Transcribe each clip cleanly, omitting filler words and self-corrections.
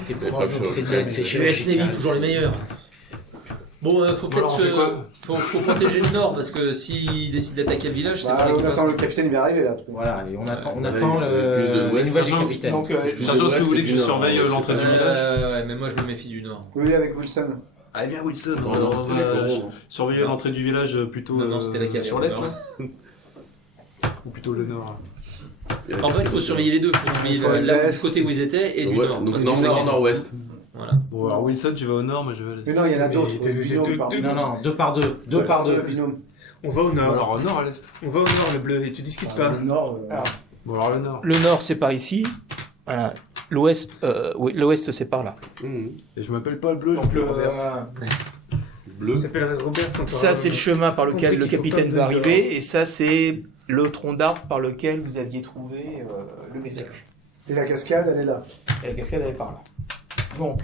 C'est le US Navy, toujours les meilleurs. Bon, faut peut-être faut protéger le nord parce que s'ils décident d'attaquer le village, c'est pas on attend le capitaine, il va arriver là. Voilà, et on attend les nouvelles du capitaine. Donc, Sergent, est-ce que vous voulez que je surveille l'entrée du village? Ouais, mais moi je me méfie du nord. Oui, avec Wilson. Allez, viens Wilson, on va surveiller l'entrée du village plutôt sur l'est, là. Ou plutôt le nord. En fait, il faut surveiller les deux. Il faut surveiller du côté où ils étaient et du nord. Donc nord-nord-ouest. Voilà. Bon, alors Wilson, tu vas au nord, moi je vais à l'est. Mais non, il y en a d'autres. Non, deux par deux. Deux par deux. On va au nord. Alors au nord, à l'est. On va au nord, le bleu, et tu discutes pas. Le nord. Bon, alors le nord. Le nord, c'est par ici. Voilà. L'ouest, l'ouest, c'est par là. Et je m'appelle pas le bleu, je m'appelle Robert. Bleu. Ça s'appelle Robert quand Ça, c'est le chemin par lequel le capitaine va arriver, et ça, c'est le tronc d'arbre par lequel vous aviez trouvé le message. Et la cascade, elle est là. Et la cascade, elle est par là. Donc,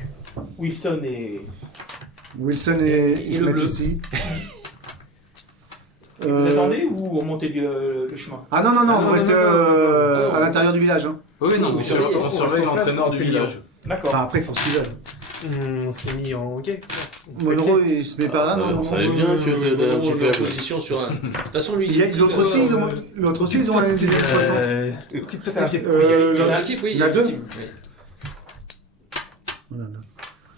Wilson et... Ils se mettent ici. Vous attendez ou vous remontez le chemin? Ah non, vous restez à l'intérieur du village. Hein. Oui, non, on surveille l'entrée nord du village. D'accord. Enfin, après, il faut ce qu'ils veulent. On s'est mis en guet. Monroe, il se met par là, non? On savait bien que tu fais la position sur un... De toute façon, lui... L'autre aussi, ils ont la même des années 60. Il y en a deux.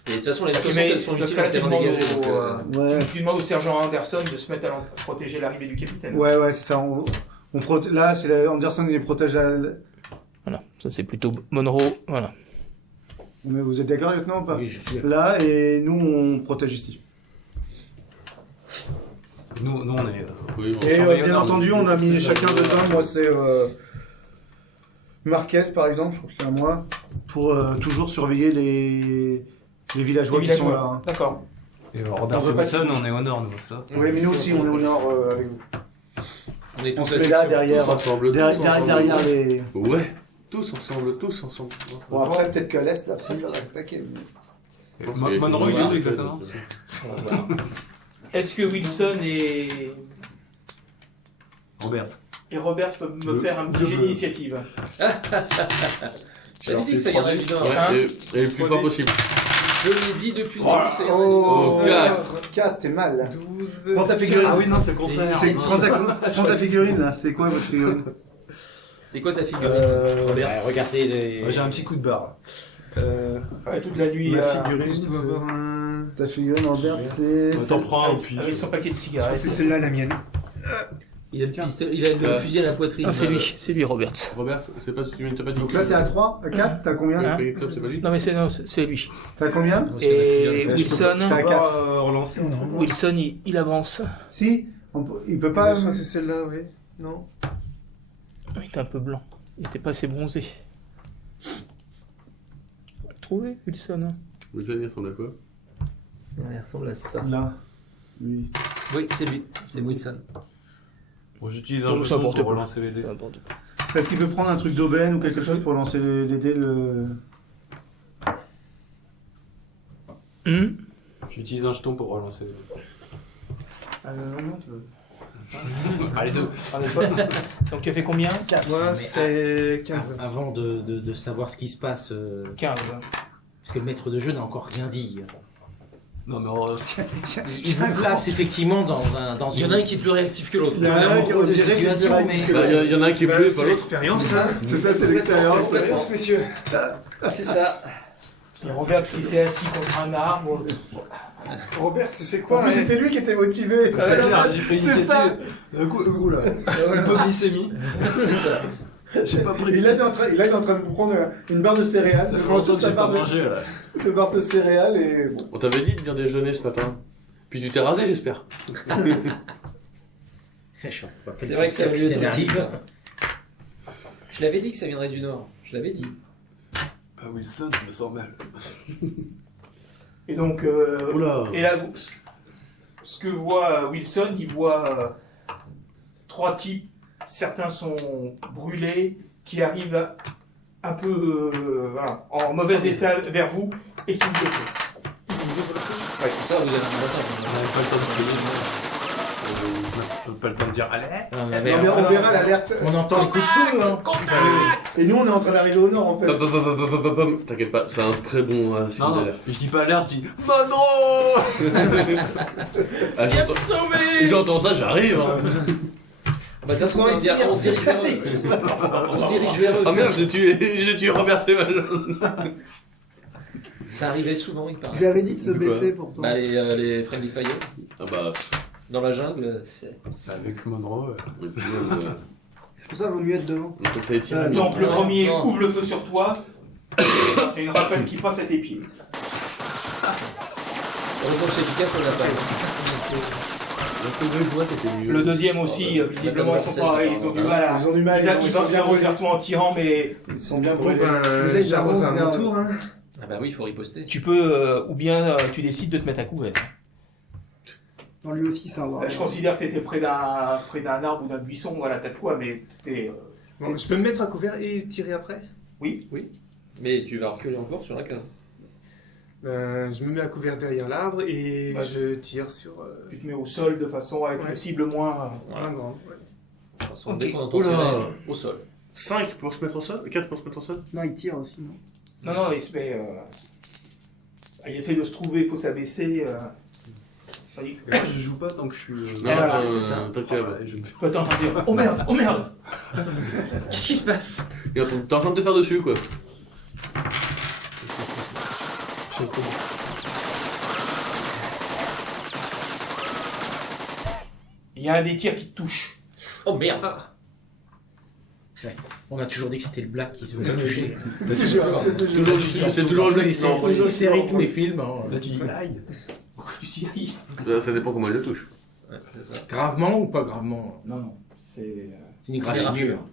Et de toute façon, les 60, elles sont utiles en terrain dégagé. Tu demandes au sergent Anderson de se mettre à protéger l'arrivée du capitaine. Ouais, c'est ça. Là, c'est Anderson qui les protège. Voilà, ça c'est plutôt Monroe, voilà. Mais vous êtes d'accord, lieutenant, ou pas? Oui, je suis d'accord. Là, et nous, on protège ici. Nous, on est... Oui, Et bien entendu, on a mis chacun 2 hommes. Moi, c'est Marquez, par exemple, je crois que c'est à moi, pour toujours surveiller les villageois qui sont là. Hein. D'accord. Et Robert et Wilson, on est au nord, nous, ça. Oui, mais nous aussi, on est au nord avec vous. On se met là derrière les... Ouais, tous ensemble. Bon, après, peut-être que l'Est, après, ça va attaquer. Monroe, il est où exactement? Est-ce que Wilson et Robert peuvent me faire un petit jet d'initiative? J'avais dit que ça viendrait du nord. Et le plus fort possible. Je l'ai dit depuis le début que ça viendrait Oh, du nord. 4, t'es mal là. 12... Prends ta figurine. Ah oui, non, c'est le contraire. Prends ta figurine là, c'est quoi votre figurine? C'est quoi ta figurine, Robert? Regardez les... J'ai un petit coup de barre. toute la nuit... Ma figurine, tu vas avoir un... Ta figurine, Robert, c'est... T'en prends un, puis... Avec son paquet de cigarettes. C'est celle-là, la mienne. Il a le pistolet, il a le fusil à la poitrine. Ah, c'est lui, Robert. Robert, c'est pas, tu t'as pas dit. Donc là, t'es à 3, à 4, t'as combien? Non, mais c'est lui. T'as combien? Et Wilson... T'as à 4. relancer. Wilson, il avance. Si, il peut pas... Je crois que c'est celle-là, oui. Non. Il était un peu blanc. Il était pas assez bronzé. Trouvé, Wilson. Wilson, il ressemble à quoi? Il ressemble à ça. Là. Oui. Oui, c'est lui, c'est Wilson. Bon, j'utilise un jeton pour relancer les dés. Est-ce qu'il peut prendre un truc d'aubaine ou quelque chose pour lancer les dés J'utilise un jeton pour relancer les dés. Allez, 2. Donc tu as fait combien? 4. Moi, c'est 15. Avant de savoir ce qui se passe, 15. parce que le maître de jeu n'a encore rien dit. Non, mais Il vous place effectivement dans Il y en a un qui est plus réactif que l'autre. Il y en a un qui Il y en a un qui est bleu, pas C'est l'autre. l'expérience, ça. C'est ça, c'est l'expérience. Messieurs. C'est ça. Robert qui s'est assis contre un arbre. Robert, tu fais En quoi? plus, c'était lui qui était motivé. C'est ça. d'un coup, oula. Hypoglycémie. C'est ça. J'ai pas pris. Il est en train de prendre une barre de céréales. Ça fait longtemps que j'ai pas mangé, là. De barre de céréales et... Bon. On t'avait dit de bien déjeuner ce matin. Puis tu t'es rasé, j'espère. C'est vrai que ça vient du nord. Je l'avais dit que ça viendrait du nord. Je l'avais dit. Ah Wilson, je me sens mal. Et donc, et là, ce que voit Wilson, il voit 3 types. Certains sont brûlés, qui arrivent un peu en mauvais état vers vous et qui vous le font. Ouais, ça, vous avez un matin. On n'avait pas le temps de se payer. Pas le temps de dire allez. Ah, Non, mais on verra l'alerte. On entend les coups de feu, hein. Et nous, on est en train d'arriver au nord, en fait. T'inquiète pas, c'est un très bon signe Non, non, d'alerte. je dis pas alerte, je dis Manon. Ah, j'entends ça, j'arrive. Hein. Bah, de toute façon, on se dirige vers eux. On se dirige vers eux. Ah merde, j'ai tué Robert Seval. Ça arrivait souvent, il Je paraît. lui avais dit de se Quoi baisser pour toi. Bah, les Friendly Fire, Ah bah, dans la jungle, c'est... Avec Monroe. C'est pour ça qu'il vaut mieux être devant. on peut s'étirer. Donc le Non, premier non. ouvre le feu sur toi. T'as une rafale qui passe à tes pieds. Heureusement que c'est efficace, on l'a pas. Le deuxième aussi, visiblement, ils sont pas, ils ont du mal à. Ils ont du mal, Ils vont faire vers toi en tirant, mais Ils sont bien Bon, brûlés. ben, Déjà, ils j'avance avancent à mon vers- tour. Hein. Ah bah oui, il faut riposter. tu peux, ou bien tu décides de te mettre à couvert. Non, lui aussi, c'est un Je considère que tu étais près d'un arbre ou d'un buisson, voilà, t'as de quoi, mais t'es. Bon, je peux me mettre à couvert et tirer après. Oui. Mais tu vas reculer encore sur la case. Je me mets à couvert derrière l'arbre et Ouais. je tire sur Tu te mets au sol de façon avec Ouais. le cible moins. la grande. Ouais. De toute façon, Ok. dès qu'on entend Oula. tirer, au sol. 5 pour se mettre au sol, 4 pour se mettre au sol. Non, il tire aussi, non. Non, il se met. Il essaie de se trouver, il faut s'abaisser. Et moi, je joue pas tant que je suis. Non, voilà, c'est c'est ça. t'inquiète. Je me fais. Toi, t'es en train de dire oh merde, oh merde. Qu'est-ce qui se passe? T'es en train de te faire dessus quoi. Il y a un des tirs qui te touche. Oh merde! On a toujours dit que c'était le black qui se faisait toucher. C'est toujours le black. C'est les séries, tous les films. Hein. Là, tu dis aïe. Pourquoi tu dis oui? Ça dépend comment il le touche. Ouais, c'est ça. Gravement ou pas gravement? Non, c'est. C'est une Graffure. égratignure.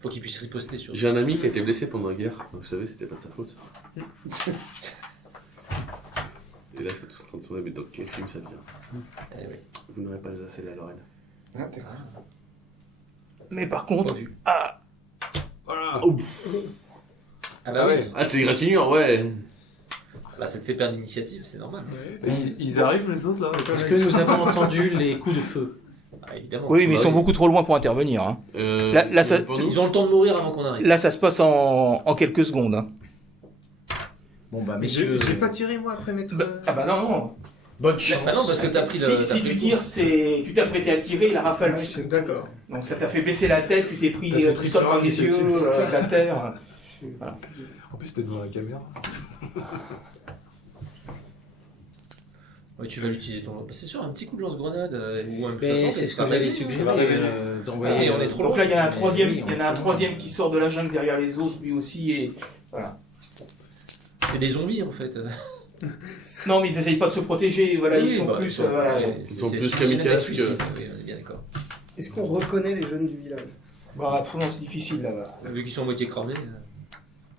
Faut qu'il puisse riposter sur. J'ai un ami qui a été blessé pendant la guerre, donc vous savez, c'était pas de sa faute. Et là, c'est tout en train de tourner, mais dans quel film ça vient? Eh oui. Vous n'aurez pas assez la Lorraine. Ah, t'es con. Mais par contre. Pas vu. Voilà. Ah bah oui. Ah, c'est égratignure, ouais. Bah ça te fait perdre l'initiative, c'est normal. Et ils arrivent les autres là. Est-ce que nous avons entendu les coups de feu? Ah, évidemment. Oui, mais Bah ils sont oui. beaucoup trop loin pour intervenir. Hein. Là, ça- pour nous. Ils ont le temps de mourir avant qu'on arrive. Là, ça se passe en quelques secondes. Hein. Bon bah Mais messieurs, j'ai pas tiré moi après m'être. Ah bah non. bonne Bah chance. non, parce que t'as pris le. Si tu tires, tu t'es apprêté à tirer, la rafale. D'accord. Donc ça t'a fait baisser la tête, tu t'es pris T'as fait tout seul par les triple yeux, dessus. la terre. En plus, t'es devant la caméra. Ouais, tu vas l'utiliser ton. Bah, c'est sûr, un petit coup de lance-grenade ou un plus Mais 60, c'est ce pas que mal. j'allais Ça suggérer va arriver. d'envoyer. Et on est trop Donc loin. là, il y en a un Mais troisième, oui, il y en a un troisième qui sort de la jungle derrière les autres, lui aussi, et voilà. C'est des zombies en fait. Non, mais ils essayent pas de se protéger, voilà, ils sont plus, voilà. Ils sont C'est plus suicide avec kamikazes suicide, que- oui, on est bien d'accord. Est-ce qu'on reconnaît les jeunes du village? Bah, non, c'est difficile là-bas. Vu qu'ils sont à moitié cramés,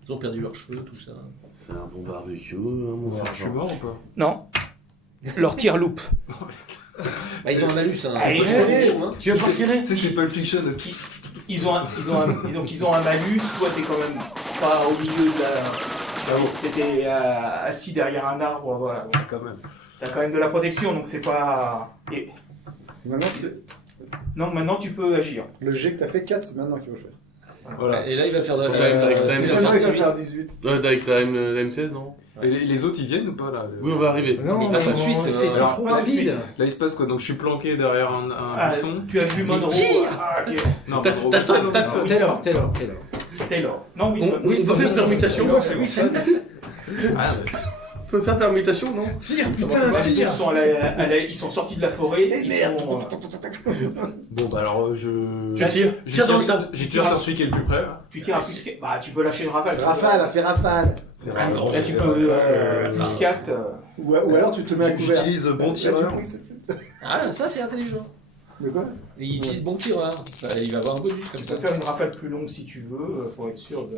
ils ont perdu leurs cheveux, tout ça. C'est un bon barbecue, hein, mon Je suis sergent. mort ou pas? Non. Leur tir loupe. Bah, ils ont un malus, hein. Allez, C'est pas allez. chaud, hein. Tu vas pas tirer? Tu sais, c'est Pulp Fiction. Ils ont un malus, toi t'es quand même pas au milieu de la. T'étais assis derrière un arbre, voilà. Quand même. T'as quand même de la protection, donc c'est pas. Et... Maintenant, Non, maintenant tu peux agir. le jet que t'as fait 4, c'est maintenant qu'il faut faire. Voilà. Et là, il va faire de Time, like time, il ça va Maintenant, faire il va 18. faire 18. Ouais, t'as avec ta M16, non? Et les autres, ils viennent ou pas là? Oui, on va arriver. Non, Mais pas tout de suite, c'est alors, trop pas tout de rapide. suite. Là, il se passe quoi? Donc, je suis planqué derrière un Ah, buisson. tu as vu Monroe. Ah, ok. Non, T'as- Monroe, t'as- Wilson, t'as- Wilson. Taylor. Taylor. Non, On Wilson. peut faire permutation? C'est Wilson. Ah, On peut faire permutation, non? Tire, Bah, putain, ils sont, ils sont sortis de la forêt. Ils sont, Bon, bah alors, je. Tu tires. Tire dans le tas. J'ai tiré sur celui qui est le plus près. Là. tu tires un plus. Bah, tu peux lâcher une rafale. Rafale, fait rafale. Là, tu peux plus 4. Ou alors tu te mets à couvert. J'utilise bon Là, tireur. Ah, ça, c'est intelligent. De quoi? Et il utilise bon tireur. Il va avoir un bonus comme Tu ça. peux faire une rafale plus longue si tu veux, pour être sûr de.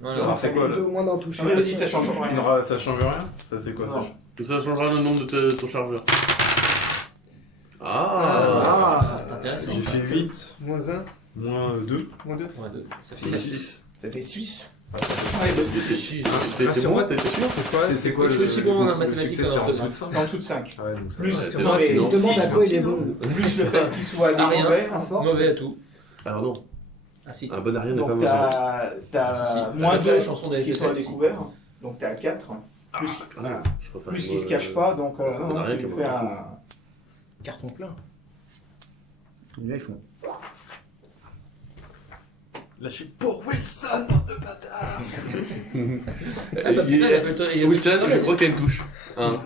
Voilà. Alors, c'est quoi là? Au moins d'en toucher. Non, mais vas-y, ça change rien. Ça change rien? Ça, c'est quoi ça? Ça changera le nombre de ton chargeur. Ah, c'est intéressant. J'ai Ça. fait 8, -1, moins 2, -2. Ouais, deux. Ça fait c'est 6. 6. Ça fait 6. T'es bon, t'es sûr? C'est quoi Je suis aussi bon en mathématiques succès, qu'en c'est en orthographe. dessous de C'est en dessous de 5. Ah ouais, donc ça Plus, va. non, mais Il demande à six, quoi il est bon. plus le fait qu'il soit Ah, rien. mauvais. À force. Mauvais à tout. Alors non, Ah si. un bon à rien n'est pas Donc mauvais. t'as Si, si. moins La 2 chanson qui sont à d'Alice découvert. Donc t'es à 4. Plus, voilà. Je préfère Plus une, qu'il se cache pas, donc un bon à rien tu que lui moi. fais un... Carton plein. Là, ils font. Là, je suis pour Wilson, bande de bâtards. Ah bah putain, il a fait- il a- Wilson, je crois qu'il y a une touche. Hein.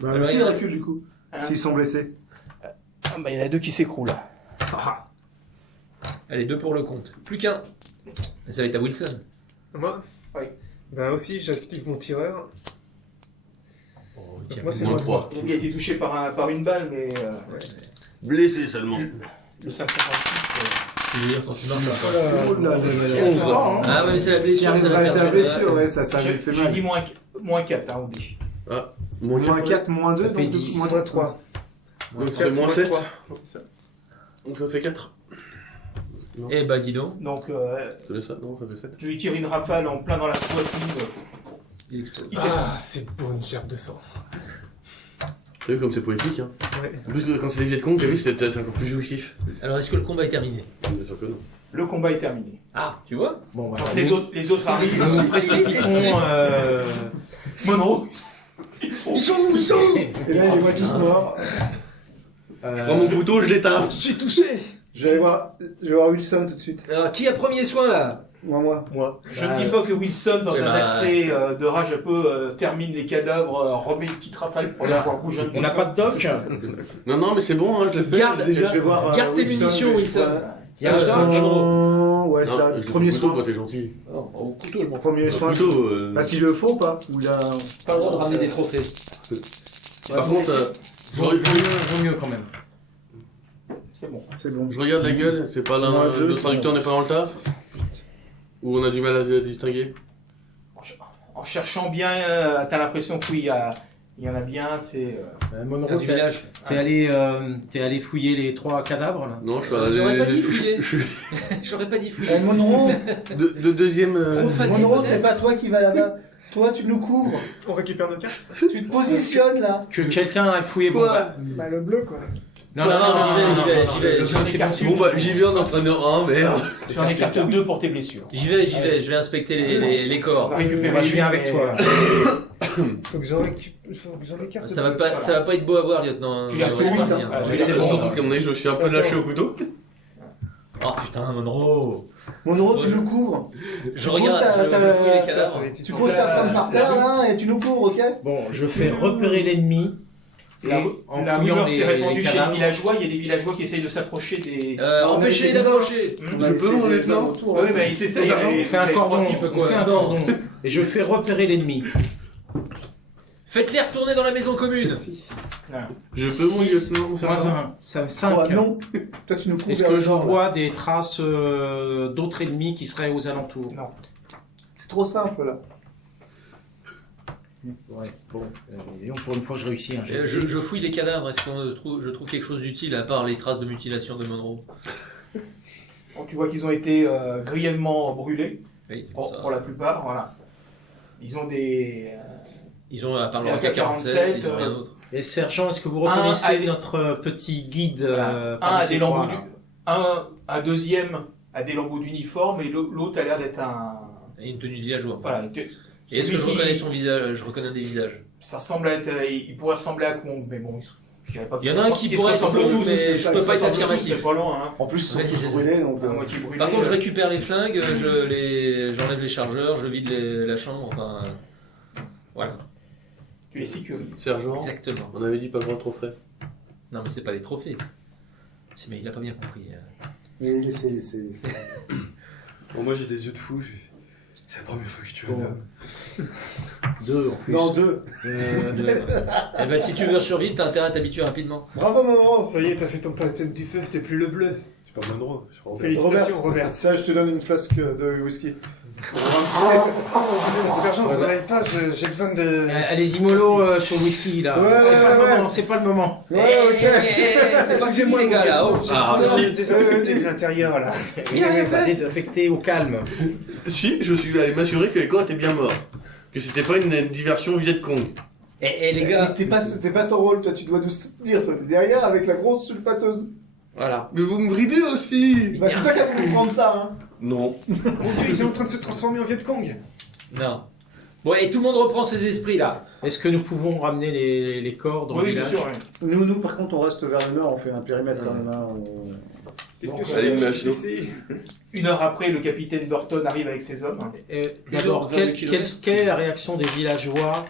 Bah, Alors, aussi, il y il en a- recule du coup. Hein S'ils sont blessés. Il y en a 2 qui s'écroulent. Allez, 2 pour le compte. Plus qu'un. Et ça va être à Wilson. Moi Oui. Ben aussi, j'active mon tireur. Oh, Donc moi, c'est Moins moins 3. Il a été touché par une balle, mais Blessé seulement. le 5,56... quand tu marches. Oh là là là. Ah ouais, mais c'est la Si blessure, ça va c'est la faire. blessure, ouais, ça lui fait J'ai mal. dit moins 4, hein, on dit. Moins Moins 4, moins 2, Ça fait donc 10. moins Moins 3. 3. Donc c'est moins 7. Donc ça fait 4. Eh bah dis donc, Donc, Ça fait ça? Non, ça fait 7. tu lui tires une rafale en plein dans la poitrine. il explose. Il s'est Ah, c'est beau, une gerbe de sang. T'as vu comme c'est poétique, hein? Ouais. En plus, quand c'est des Viet Cong, t'as vu, c'est encore plus jouissif. Alors est-ce que le combat est terminé? Bien sûr que non. Le combat est terminé. Ah, tu vois? Bon, voilà. Donc, les autres arrivent. Nous nous précipitons. Monroe. Ils sont où? Ils sont où? Et là, ils les voient tous morts. Je prends mon couteau, je l'éteins. Je suis touché. Je vais voir Wilson tout de suite. Alors qui a premier soin là? Moi. Je ne dis pas que Wilson, dans Eh un ben, accès de rage un peu, termine les cadavres, remet une petite rafale pour les voir bouger un petit On n'a peu. pas de doc. Non, non, mais c'est bon, hein, je le fais. Garde, Déjà, je vais voir. garde tes munitions, mais je Wilson. pourrais- Il y a un doc. Ouais, Non, ça, je le fais premier au couteau, soin. toi, t'es gentil. Oh, au couteau, je m'en fous. Premier Au soin. couteau, Parce qu'il le faut ou pas? Ou il a. Pas le droit de ramener des trophées. Par contre, Vaut mieux quand même. C'est bon. C'est bon. je regarde la gueule, c'est pas l'un. Non, deux, Le c'est traducteur bon. n'est pas dans le tas. Ou on a du mal à distinguer. En cherchant bien, t'as l'impression qu'il y en a bien, c'est... Monroe, Du village. t'es allé fouiller les 3 cadavres là. Non, je suis J'aurais pas dit je- fouiller. je- J'aurais pas dit fouiller. Monroe, de deuxième. Profaner, Monroe, peut-être. c'est pas toi qui va là-bas. Toi, tu nous couvres. On récupère nos cartes. Tu te positionnes là. Que quelqu'un a fouillé. Bon, Quoi bah, Bah, le bleu, quoi. non, j'y vais. c'est bon, c'est Bon, bon. bah, j'y vais en entraîneur 1, merde. Tu en écartes 2 pour tes blessures. J'y vais, je vais inspecter les corps. Récupérer Moi, je viens une, avec mais- toi. Faut que j'en récupère. Ça va pas être beau à voir, lieutenant. Tu l'as Je fait vais vite, partir. hein. Ouais, Tu c'est l'as bon. Surtout qu'à mon avis, je me suis un peu lâché au couteau. Oh putain, Monroe. Monroe, tu nous couvres. Je regarde, ta- je ta- fouille les Ça cadavres. va être Tu poses ta femme par terre là et tu nous couvres, ok? Bon, je fais repérer l'ennemi. La, Et en la fouillant rumeur s'est répandue les chez les cadavres. villageois, il y a des villageois qui essayent de s'approcher des... Empêchez-les d'approcher. On a Je peux, essayé mon de- lieutenant autour, Oui, hein. mais ils essayent... On fait un cordon, on fait un cordon. Et je fais repérer l'ennemi. Faites-les retourner dans la maison commune. Je peux, mon lieutenant, mon Moins sergent. 1, ça fait Toi, 5. non. Toi, tu nous couvres. Est-ce vers que le je nord, là. vois des traces d'autres ennemis qui seraient aux alentours? C'est trop simple là. Ouais, bon. Disons pour une fois que je réussis. Hein, Je fouille les cadavres. Est-ce que je trouve quelque chose d'utile à part les traces de mutilation de Monroe? Bon, tu vois qu'ils ont été grièvement brûlés, Oui. pour la plupart, voilà. Ils ont des... Ils ont, à part le Et un AK-47, ils ont K-47, rien d'autre. Et sergent, est-ce que vous Un reconnaissez à- notre petit guide Voilà. Un parmi a ces des trois, lambeaux là un deuxième a des lambeaux d'uniforme et l'autre a l'air d'être un... Et une tenue de villageois. Voilà. Et est-ce que je celui qui- reconnais son visage? Je reconnais des visages. Ça ressemble à être... il pourrait ressembler à Kwong, mais bon, je dirais pas Il y en a un qui pourrait ressembler, mais je peux pas être affirmatif. C'est pas loin, hein. En plus, ils sont Ouais, tous c'est ça. brûlés donc. À moitié brûlé. Par contre, je récupère les flingues, j'enlève les chargeurs, je vide la chambre, enfin... Voilà, Tu les sécurises. Sergent, exactement. on avait dit pas prendre trop frais. Non mais c'est pas des trophées. Mais il a pas bien compris. Mais laissez. Bon, moi j'ai des yeux de fou, c'est la première fois que je tue un Bon. homme. 2 en plus. Non, 2. Eh ben si tu veux survivre, t'as intérêt à t'habituer rapidement. Bravo, Monroe. Ça y est, t'as fait ton baptême du feu, t'es plus le bleu. C'est pas Monroe, je crois. Félicitations, Robert. Ça, je te donne une flasque de whisky. Sergent, vous n'arrivez pas, j'ai besoin de... Allez-y mollo sur le whisky là. C'est pas le moment. C'est pas fini les gars là. Oh. Désinfecter de l'intérieur là. Il va désinfecter au calme. Si, je suis allé m'assurer que les corps étaient bien morts. Que c'était pas une diversion Viet Cong. Et les gars. C'est pas ton rôle, toi, tu dois nous soutenir, toi, t'es derrière avec la grosse sulfateuse. Voilà. Mais vous me bridez aussi. Bah, c'est toi qui as voulu prendre ça, hein. Non. Mon Dieu, ils sont en train de se transformer en Viet Cong. Non. Bon, et tout le monde reprend ses esprits là. Est-ce que nous pouvons ramener les corps dans le Oui, bien village? sûr. Oui. Nous, par contre, on reste vers le nord, on fait un périmètre quand même, hein. Qu'est-ce que Donc, je allez, fais machine. ici? 1 heure après, le capitaine Burton arrive avec ses hommes. D'abord, 22 kilomètres. quelle est la réaction des villageois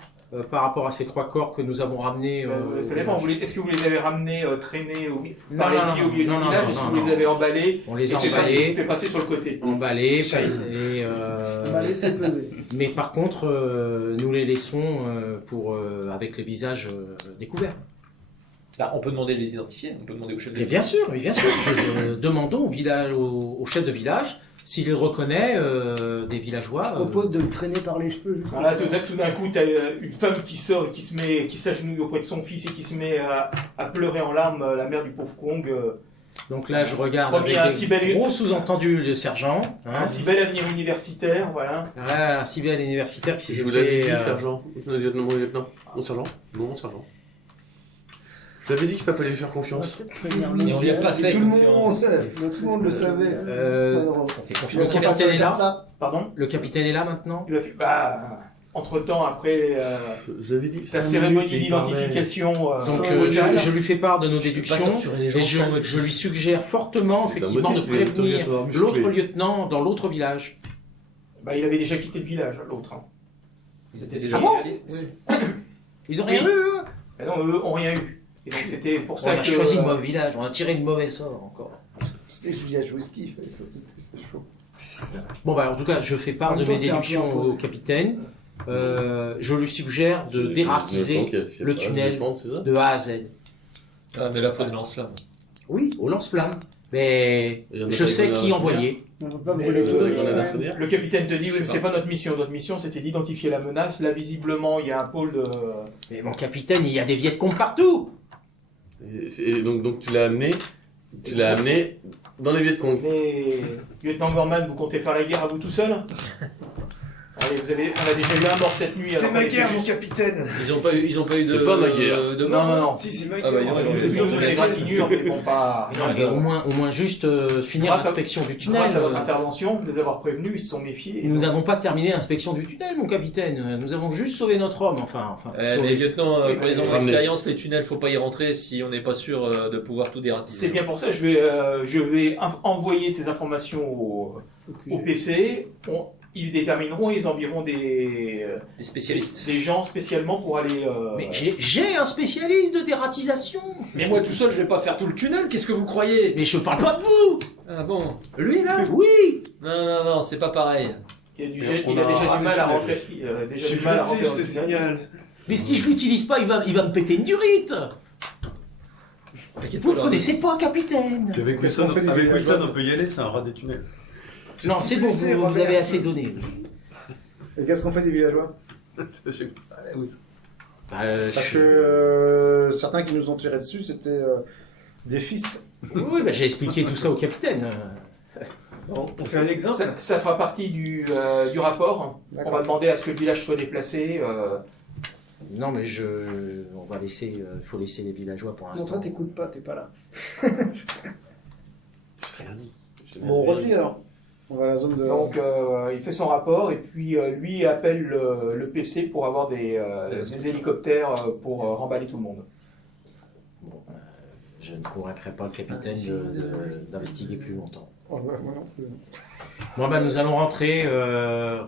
par rapport à ces 3 corps que nous avons ramenés Ça dépend. Est-ce que vous les avez ramenés, traînés par Non, les non, pieds au milieu non, du non, village? non, Est-ce que non, vous les non. avez emballés? On les et a fait emballés, passer sur le côté. passés. On va laisser peser. Mais par contre, nous les laissons avec les visages découverts. Bah, on peut demander de les identifier. On peut demander au chef de Mais bien sûr, oui, bien sûr. Demandons au chef de village s'il reconnaît des villageois. Je propose de le traîner par les cheveux. Juste Voilà, tout d'un coup, tu as une femme qui sort et qui s'agenouille auprès de son fils et qui se met à pleurer en larmes, la mère du pauvre Kong. Donc là, je regarde Premier, un si avec bel- des gros sous-entendus le sergent. Un si bel avenir universitaire, voilà. Voilà, un si bel universitaire qui Je s'est vous l'avais dit, fait... sergent. Lieutenant, mon lieutenant. Mon sergent. Non, mon sergent. Je vous avais dit qu'il fallait lui faire confiance. Et on lui a pas fait tout le confiance. monde, tout le monde le savait. on fait Tu confiance. vas Le capitaine est là. ça. Pardon. Le capitaine est là maintenant. Il a fait, entre-temps, après Je vous avais dit. sa 5 cérémonie minutes, il d'identification, Donc locale, je lui fais part de nos pas déductions torturer les gens et sans motif. je lui suggère fortement C'est un effectivement de motif, c'est prévenir interrogatoire musclé. l'autre lieutenant dans l'autre village. il avait déjà quitté le village, l'autre. Hein. Ils étaient Ah bon Oui. Ils ont rien Oui. vu eux. Mais non, eux ont rien eu. Et donc c'était pour On ça a que... choisi le mauvais village, on a tiré le mauvais sort encore. C'était Julia Whisky, il fallait ça tout, c'est chaud. Bon bah en tout cas je fais part En de même temps, mes c'était un peu déductions imposé. au capitaine. Je lui suggère de dératiser le tunnel de A à Z. Ah, mais là, faut des lance-flammes. Oui, au lance-flamme. Mais Il y en a je pas sais qui qui vont envoyer. On peut pas Mais brûler le- tout. Le capitaine te dit, oui, mais c'est pas notre mission. Notre mission, c'était d'identifier la menace. Là, visiblement, il y a un pôle de... Mais mon capitaine, il y a des Vietcong partout. Et donc tu l'as amené dans les Viet Cong. Mais, lieutenant Gorman, vous comptez faire la guerre à vous tout seul? Allez, on a déjà eu un mort cette nuit. C'est alors ma on était guerre, mon juste- capitaine. Ils ont pas eu de. C'est pas ma guerre. De Non, mort. non, non. Si, c'est ma Ah bah, guerre. il y en a Nous, Ils ont des égratignures, mais bon, pas... Non, mais au moins juste finir Grâce à- l'inspection du tunnel. Grâce à votre intervention, de les avoir prévenus, ils se sont méfiés. et Nous donc- n'avons pas terminé l'inspection du tunnel, mon capitaine. Nous avons juste sauvé notre homme, enfin. Mais sauvé. lieutenant, Oui, pour les ans ramenez. d'expérience, les tunnels, faut pas y rentrer si on n'est pas sûr de pouvoir tout dératiser. C'est bien pour ça, je vais envoyer ces informations au PC. Ils détermineront, ils enverront Des spécialistes. des gens spécialement pour aller... Mais j'ai un spécialiste de dératisation. Mais moi tout seul, je vais pas faire tout le tunnel, qu'est-ce que vous croyez? Mais je parle pas de vous. Ah bon? Lui là, oui. Non, c'est pas pareil. il a, On il a a déjà raté du mal à le tunnel. rentrer. Il a Je déjà suis du mal à pressé, rentrer je dans te le tunnel. signale. Mais si je l'utilise pas, il va me péter une durite. T'inquiète Vous pas, le connaissez pas, capitaine. Avec Qu'est-ce qu'on fait des villageois Wilson, on peut y aller, c'est un rat des tunnels. Non, c'est bon, laissé, vous Robert. avez assez donné. Et qu'est-ce qu'on fait des villageois? Parce Je- que certains qui nous ont tiré dessus, c'était des fils. Oui, j'ai expliqué tout ça au capitaine. On fait un exemple. Ça fera partie du rapport. On D'accord. va demander à ce que le village soit déplacé. Non, mais on va laisser, il faut laisser les villageois pour Non, l'instant. toi, t'écoutes pas, t'es pas là. Rien dit. Bon, on replie alors. On va à la zone de. Donc il fait son rapport et puis lui appelle le PC pour avoir des hélicoptères pour remballer tout le monde. Je ne convaincrai pas le capitaine d'investiguer plus longtemps. Oh, ouais, moi non plus. Bon, nous allons rentrer,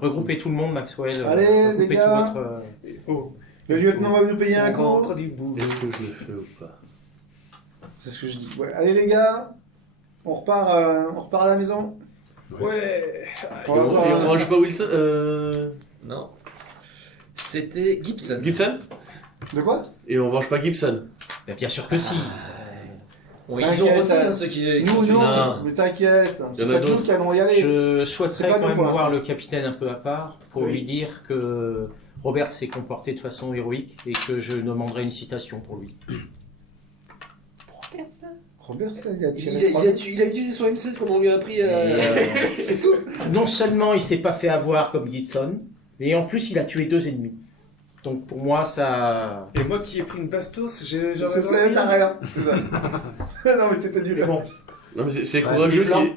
regrouper tout le monde, Maxwell. Allez, regrouper les gars. tout votre. Le lieutenant va nous payer un On coup. rentre du bout. Est-ce que je le fais ou pas? C'est ce que je dis. Ouais. Allez les gars, on repart à la maison. Ouais. Et on range pas Wilson Non. C'était Gibson. Gibson? De quoi? Et on range pas Gibson. Bien sûr que si. Bon, ils ont roté, hein, ceux qui... Nous, non, Non. mais t'inquiète. Il y C'est en a pas nous d'autres. qui allons y aller. Je C'est souhaiterais pas quand nous même pour voir l'instant. le capitaine un peu à part pour Oui. lui dire que Robert s'est comporté de façon héroïque et que je demanderai une citation pour lui. Robert, ça, il a Il tiré a utilisé son M16 comme on lui a appris c'est tout. Non seulement il s'est pas fait avoir comme Gibson, mais en plus il a tué 2 ennemis. Donc pour moi ça... Et moi qui ai pris une bastos, C'est ça, t'as rien. Non, mais t'étais nul. Bon, Non, mais c'est Ouais, courageux du plan. qui.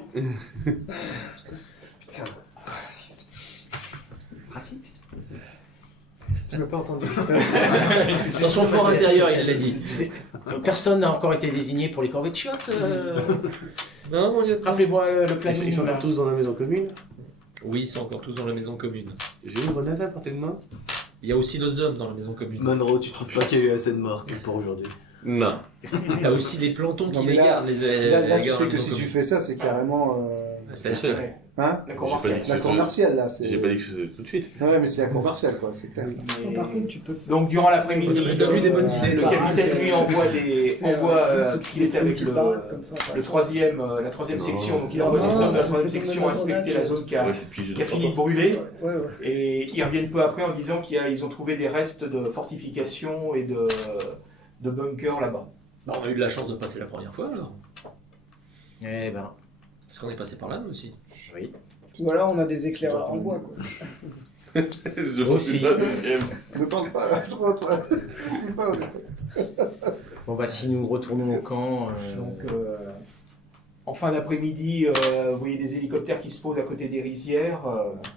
Putain, raciste. Raciste. Tu m'as pas entendu ça. Dans son fort intérieur, il l'a dit. Personne n'a encore été désigné pour les corvées de chiottes. Non, mon lieutenant. Rappelez-moi le planning. Ils sont là. tous dans la maison commune. Oui, ils sont encore tous dans la maison commune. J'ai une grenade à portée de main. Il y a aussi d'autres hommes dans la maison commune. Monroe, tu trouves pas qu'il y a eu assez de morts pour aujourd'hui? Non. Il y a aussi des plantons qui Non, mais les là- gardent. Là, les tu gardent sais dans la que maison si tu commune. fais ça, c'est carrément. C'est-à-dire Je sais. ouais. Hein La J'ai cour pas dit martiale. que La cour martiale, là. c'est- J'ai pas dit que c'était tout de suite. Ouais, mais c'est la cour martiale, quoi. C'est clair. Mais- Par contre, tu peux Donc durant l'après-midi, J'ai donné des bonnes le capitaine lui envoie qu'il était avec la troisième section, donc il envoie des hommes de la troisième section inspecter la zone qui a Ouais, c'est pigé. qui a fini de brûler. Ouais, ouais. Et ils reviennent peu après en disant qu'ils ont trouvé des restes de fortifications et de bunkers là-bas. Bah, on a eu de la chance de passer la première fois alors. Eh ben, Parce qu'on est passé par là nous aussi. oui. Ou alors on a des éclaireurs en bois, quoi. Je Aussi. refuse la deuxième. Ne pense pas là, trop, toi. Je sais pas. Bon bah si nous retournons au camp... Donc en fin d'après-midi, vous voyez des hélicoptères qui se posent à côté des rizières.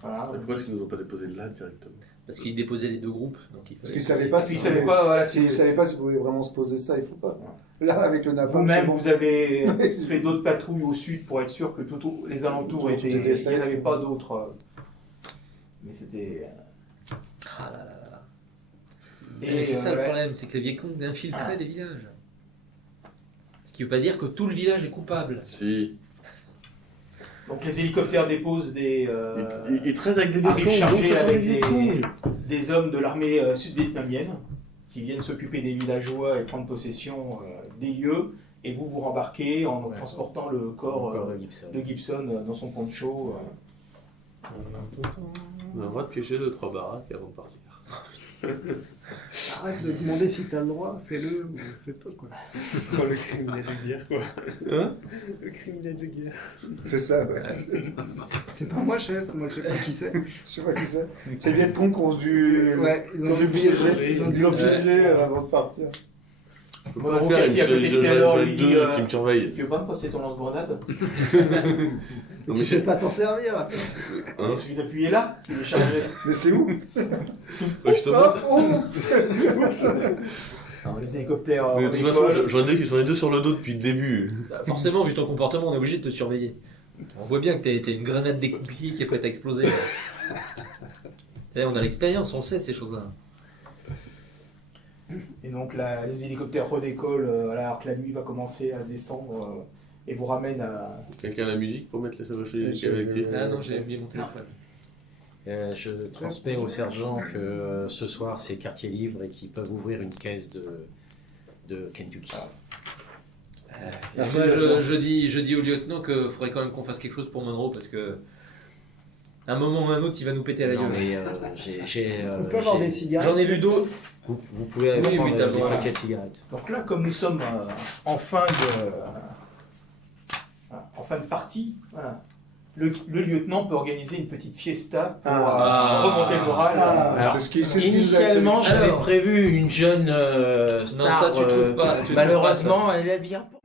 Voilà. Pourquoi est-ce qu'ils nous ont pas déposé là directement? Parce qu'ils déposaient les deux groupes. Donc il Parce fallait... qu'ils savaient pas Parce qu'ils si. savaient pas, voilà, S'ils savaient pas si vous voulez vraiment se poser ça, il faut pas. Là, avec le napalm. Vous-même, c'est bon. vous avez fait d'autres patrouilles au sud pour être sûr que les alentours Tout étaient. était Il safe. n'y en avait pas d'autres. Mais c'était. Ah là là là là. Et, Mais c'est ça le ouais. problème, c'est que les Vikings infiltraient les villages. Ce qui veut pas dire que tout le village est coupable. Si. Donc les hélicoptères déposent des. Ils traitent avec des arrivent Vikings, donc chargés ça fait avec des Vikings. des hommes de l'armée sud-vietnamienne qui viennent s'occuper des villageois et prendre possession des lieux. Et vous vous rembarquez en transportant le corps de Gibson. de Gibson dans son poncho. On a le droit de piocher 2-3 baraques avant de partir. Arrête de demander si t'as le droit, fais-le ou fais pas, quoi. Oh, le criminel de guerre, quoi. Hein? Le criminel de guerre. C'est ça, ouais. C'est pas moi, chef, moi je sais pas qui c'est. Je sais pas qui c'est. C'est bien con qu'on se dû. Ouais, ils Ils ont dû piéger. Ils ont dû piéger avant de partir. Je peux Bon, pas donc, le faire, Cassie, à côté de j'ai Taylor, il dit, deux qui me surveillent. Tu veux pas me passer ton lance-grenade? Non, Tu mais sais c'est. pas t'en servir. Hein? Il suffit d'appuyer là, il est chargé. Mais c'est où? Ouais, je te montre. Alors, les hélicoptères Mais de toute façon, j'en ai deux sur le dos depuis le début. Bah, forcément, vu ton comportement, on est obligé de te surveiller. On voit bien que t'es une grenade découpée qui est prête à exploser. On a l'expérience, on sait ces choses-là. Et donc là, les hélicoptères redécollent alors que la nuit va commencer à descendre et vous ramènent à. Quelqu'un a la musique pour mettre les chevauchés avec lui? Ah non, j'ai oublié mon téléphone. Je transmets au sergent que ce soir c'est quartier libre et qu'ils peuvent ouvrir une caisse de Kentucky. Et moi, je dis au lieutenant qu'il faudrait quand même qu'on fasse quelque chose pour Monroe parce que. À un moment ou un autre, il va nous péter la Non, gueule. mais On peut avoir des cigarettes. J'en ai vu d'autres. vous pouvez Oui, prendre oui, des d'abord. paquets de cigarettes. Donc là, comme nous sommes en fin de partie, voilà, le lieutenant peut organiser une petite fiesta pour remonter le moral. Alors, C'est ce qui nous a- Initialement, j'avais Alors. prévu une jeune Non, star. ça tu trouves pas. Tu Malheureusement, elle vient pas.